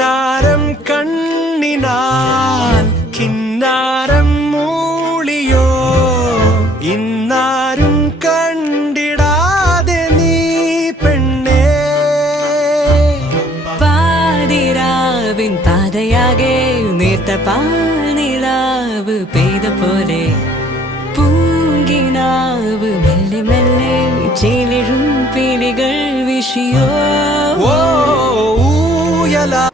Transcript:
കിന്നാരം കണ്ണിനാൽ കിന്നാരം മൂളിയോ ഇന്നാരും കണ്ടിടാതെ നീ പെണ്ണേ പാതിരാവിൻ പാതയാകെ നീർത്ത പാൽനിലാവ് പെയ്ത പോലെ പൂങ്കിനാവ് മെല്ലെ മെല്ലെ ചേലിഴും പീലികൾ വിഷിയോ ഊയലാ